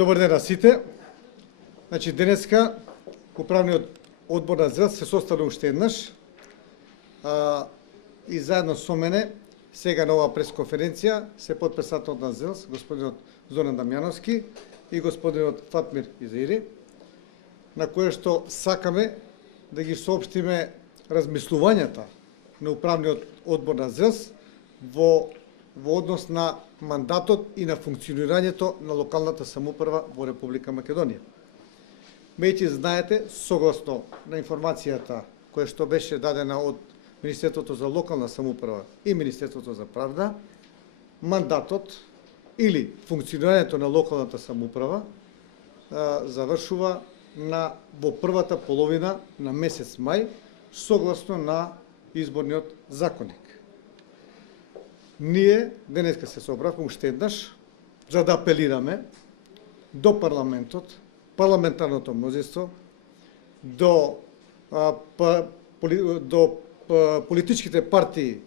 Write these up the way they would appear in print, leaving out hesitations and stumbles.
Добар ден на сите. Значи денеска управниот одбор на ЗЕЛС се состана уште еднаш и заедно со мене сега на оваа пресконференција се потпредседателот на ЗЕЛС, господинот Зоран Дамјановски и господинот Фатмир Изаири, на кое што сакаме да ги соопштиме размислувањата на управниот одбор на ЗЕЛС во однос на мандатот и на функционирањето на локалната самоуправа во Република Македонија. Меѓутоа знаете, согласно на информацијата која што беше дадена од Министерството за локална самоуправа и Министерството за правда, мандатот или функционирањето на локалната самоуправа завршува во првата половина на месец мај, согласно на изборниот законник. Ние денеска се собравме уште еднаш за да апелираме до парламентот, парламентарното мнозинство, до политичките партии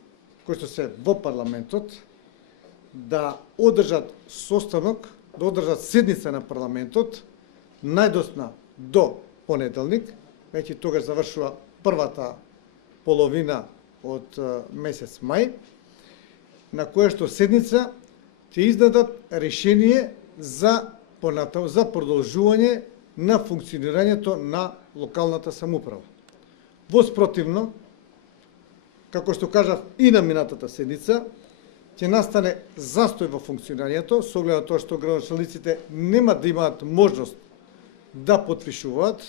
кои што се во парламентот, да одржат состанок, да одржат седница на парламентот најдосна до понеделник, веќе тогаш завршува првата половина од месец мај, на која што седница ќе издадат решение за продолжување на функционирањето на локалната самоуправа. Воспротивно, како што кажав и на минатата седница, ќе настане застој во функционирањето, со оглед на тоа што градоначалниците нема да имаат можност да потпишуваат,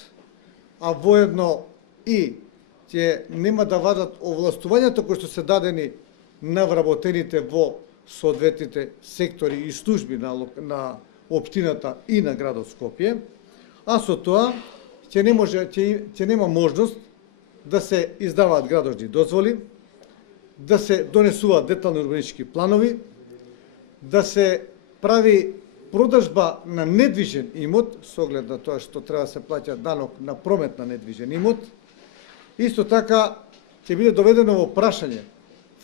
а воедно и ќе нема да вадат овластувањето кои што се дадени на вработените во соодветните сектори и служби на општината и на градот Скопје, а со тоа ќе нема можност да се издаваат градожни дозволи, да се донесуваат детални урбанистички планови, да се прави продажба на недвижен имот, со оглед на тоа што треба да се плаќа данок на промет на недвижен имот. Исто така ќе биде доведено во прашање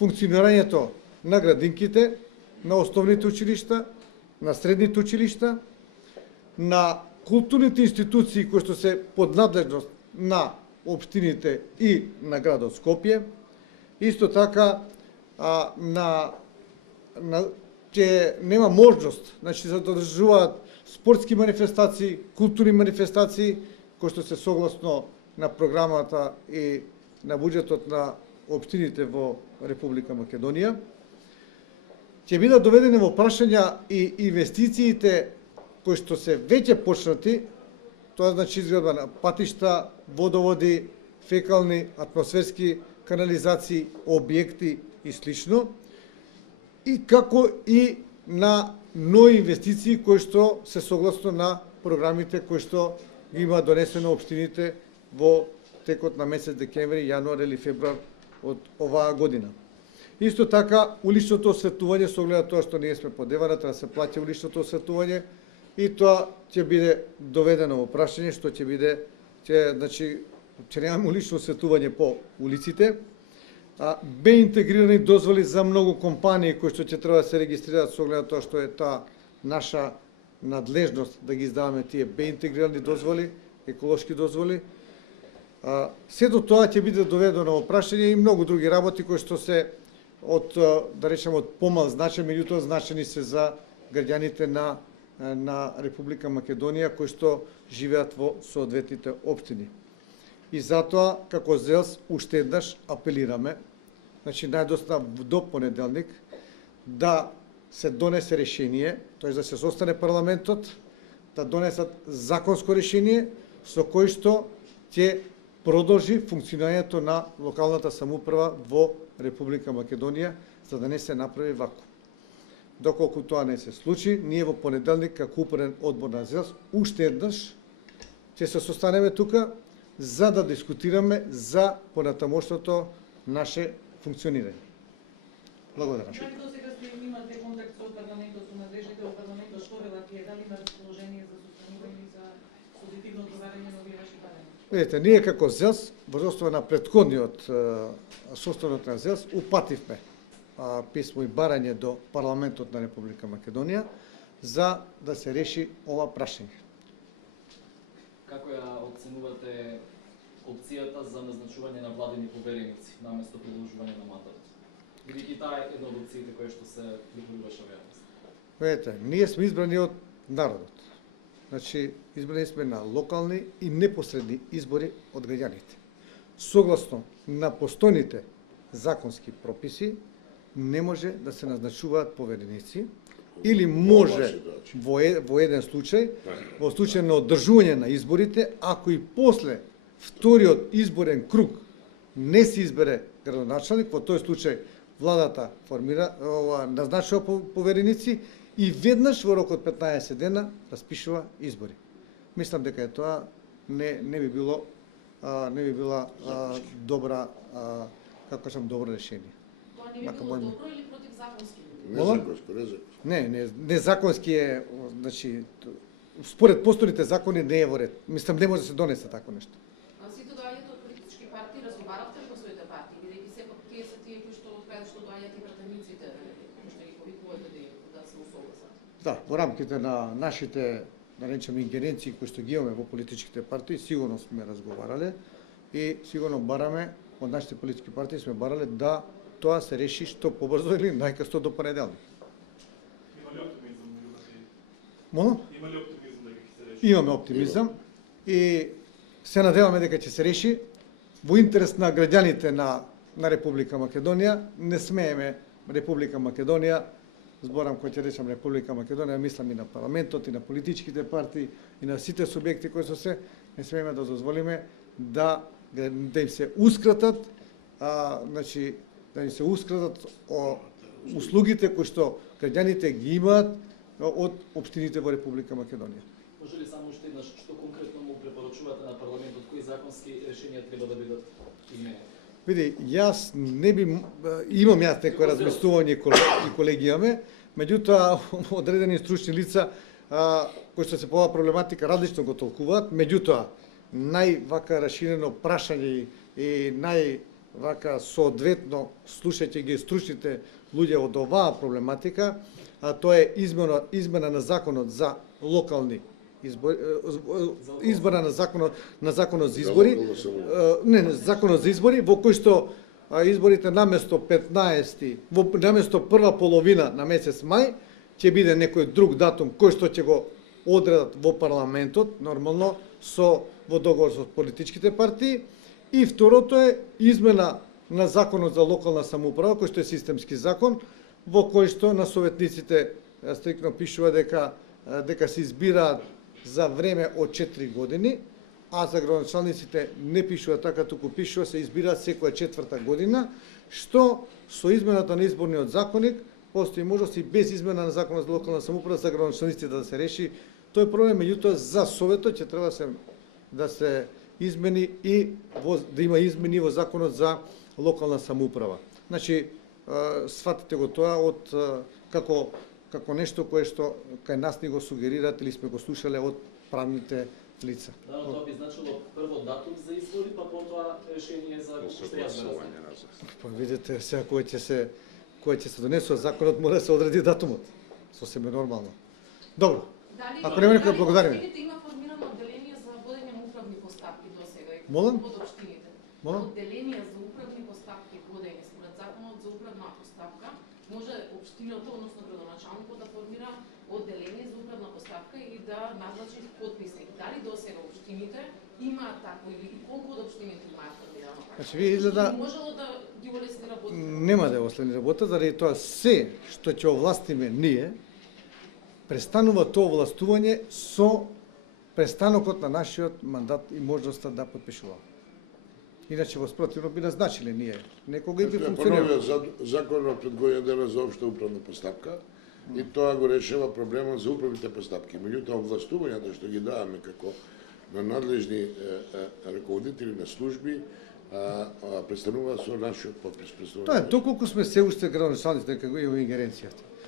функционирањето на градинките, на основните училишта, на средните училишта, на културните институции кои што се под надлежност на општините и на градот Скопје. Исто така ќе нема можност, значи да одржуваат спортски манифестации, културни манифестации кои што се согласно на програмата и на буџетот на општините во Република Македонија. Ќе бидат доведени во прашања и инвестициите кои што се веќе почнати, тоа значи изградба на патишта, водоводи, фекални, атмосферски канализации, објекти и слично, и како и на нови инвестиции кои што се согласно на програмите кои што ги има донесено општините во текот на месец декември, јануар или февруар од оваа година. Исто така, уличното осветување, со оглед на тоа што ние сме под евара, треба да се плаќа уличното осветување, и тоа ќе биде доведено во прашање, што ќе биде, значи, ќе немаме улично осветување по улиците, бе интегрирани дозволи за многу компании кои што ќе треба да се регистрираат со оглед на тоа што е таа наша надлежност да ги издаваме тие бе интегрирани дозволи, еколошки дозволи. Сето тоа ќе биде доведено во прашање и многу други работи кои што се од, да речеме, од помал значај, меѓутоа значени се за граѓаните на Република Македонија кои што живеат во соодветните општини. И затоа, како ЗЕЛС, уште еднаш апелираме, значи најдосна до понеделник, да се донесе решение, тоест да се состане парламентот, да донесат законско решение со кој што ќе продолжи функционирањето на локалната самоуправа во Република Македонија, за да не се направи вакуум. Доколку тоа не се случи, ние во понеделник, како управен одбор на ЗЕЛС, уште еднаш ќе се состанеме тука за да дискутираме за понатамошното наше функционирање. Благодарам. Дали до сега имате контакт со парламентот, со надлежните во парламентот, што велат тие, дали има расположение за состанување и за позитивно одговарање на овие ваши барања? Видите, ние како ЗЕЛС, во основа на претходниот состанок на ЗЕЛС, упативме писмо и барање до парламентот на Република Македонија за да се реши ова прашање. Како ја оценувате опцијата за назначување на владини повереници наместо продолжување на мандатот? Бидејќи таа е една од опциите која што се прифрлуваше во јавност. Видете, ние сме избрани од народот. Значи, избрани сме на локални и непосредни избори од граѓаните. Согласно на постојните законски прописи, не може да се назначуваат повереници, или може во еден случај, во случај на одржување на изборите, ако и после вториот изборен круг не се избере градоначалник, во тој случај владата назначува повереници и веднаш во рок од 15 дена распишува избори. Мислам дека тоа не би била добра, како сам добро решение. Тоа не би било добро или противзаконски? Незаконски е, значи, според постојните закони не е во ред. Мислам, не може да се донесе тако нешто. А сите доаѓаат од политички партии, разговаравте во своите партии, бидејќи сепак тие се тие кои што каде што доаѓаат и пратениците, кои што ги повикувате да се усогласат. Да, во рамките на нашите, да речеме, ингеренции кои што ги имаме во политичките партии, сигурно сме разговарале и сигурно бараме од нашите политички партии сме барале да тоа се реши што побрзо или најкасно до понеделник. Има ли оптимизам? Молам? Има ли оптимизам дека ќе се реши? Имаме оптимизам и се надеваме дека ќе се реши во интерес на граѓаните на Република Македонија. Не смееме Република Македонија, зборам кој ќе речам Република Македонија, мислам и на парламентот, и на политичките партии, и на сите субјекти кои се, не смееме да дозволиме да им се ускратат, значи, да им се ускратат услугите кои што граѓаните ги имаат од општините во Република Македонија. Може ли само уште еднаш што конкретно му препорачувате на парламентот, кои законски решенија треба да бидат изменени? Види, јас не би имам некој размислување и колеги имаме, меѓутоа одредени стручни лица кои што се по оваа проблематика различно го толкуваат, меѓутоа највака расширено прашање и највака соодветно слушајќи ги стручните луѓе од оваа проблематика, а тоа е измена на законот за локални избори, избора на законот за избори, законот за избори во кој што изборите наместо 15, наместо прва половина на месец мај ќе биде некој друг датум кој што ќе го одредат во парламентот, нормално во договор со политичките партии. И второто е измена на законот за локална самоуправа, кој што е системски закон, во кој што на советниците стрикно пишува дека се избираат за време од 4 години, а за градоначалниците не пишува така, туку пишува се избираат секоја 4-та година, што со измената на изборниот законник постои можност и без измена на законот за локална самоуправа за градоначалниците да се реши тој проблем, меѓутоа за советот ќе треба да се измени и да има измени во законот за локална самоуправа. Значи, сватите го тоа од како нешто кое што кај нас ни го сугерираат или сме го слушале од правните лица. Да, но тоа би значило прво датум за избори, па потоа решение за согласување назад. Па видите, сега кој ќе се донесува законот мора да се одреди датумот. Сосем е нормално. Добро. Ако нема некој благодариме. Општините има формирано одделение за водење на управни постапки досега. Молам? Од општините. Молам? Одделение за управни постапки водење според законот за управна постапка може општината, односно градоначалникот да формира одделение за управна постапка и да назначи подписник. Дали досега општините имаат такво или колку од општините имаат формирано така? Значи, вие изгледа Можело да ги улесни работата? нема да ја ослени работа, заради тоа се што ќе овластиме ние, престанува тоа овластување со престанокот на нашиот мандат и можноста да подпишуваме. Иначе во спротивно би назначиле ние. Некога и би функционирало. Поновиот законот пред година дена за општа управна постапка и тоа го решава проблемот за управните постапки. Меѓутоа, овластувањата што ги даваме како на надлежни раководители на служби престанува со нашиот подпис. Тоа е доколку сме се уште градоначалници дека го имаме ингеренцијата.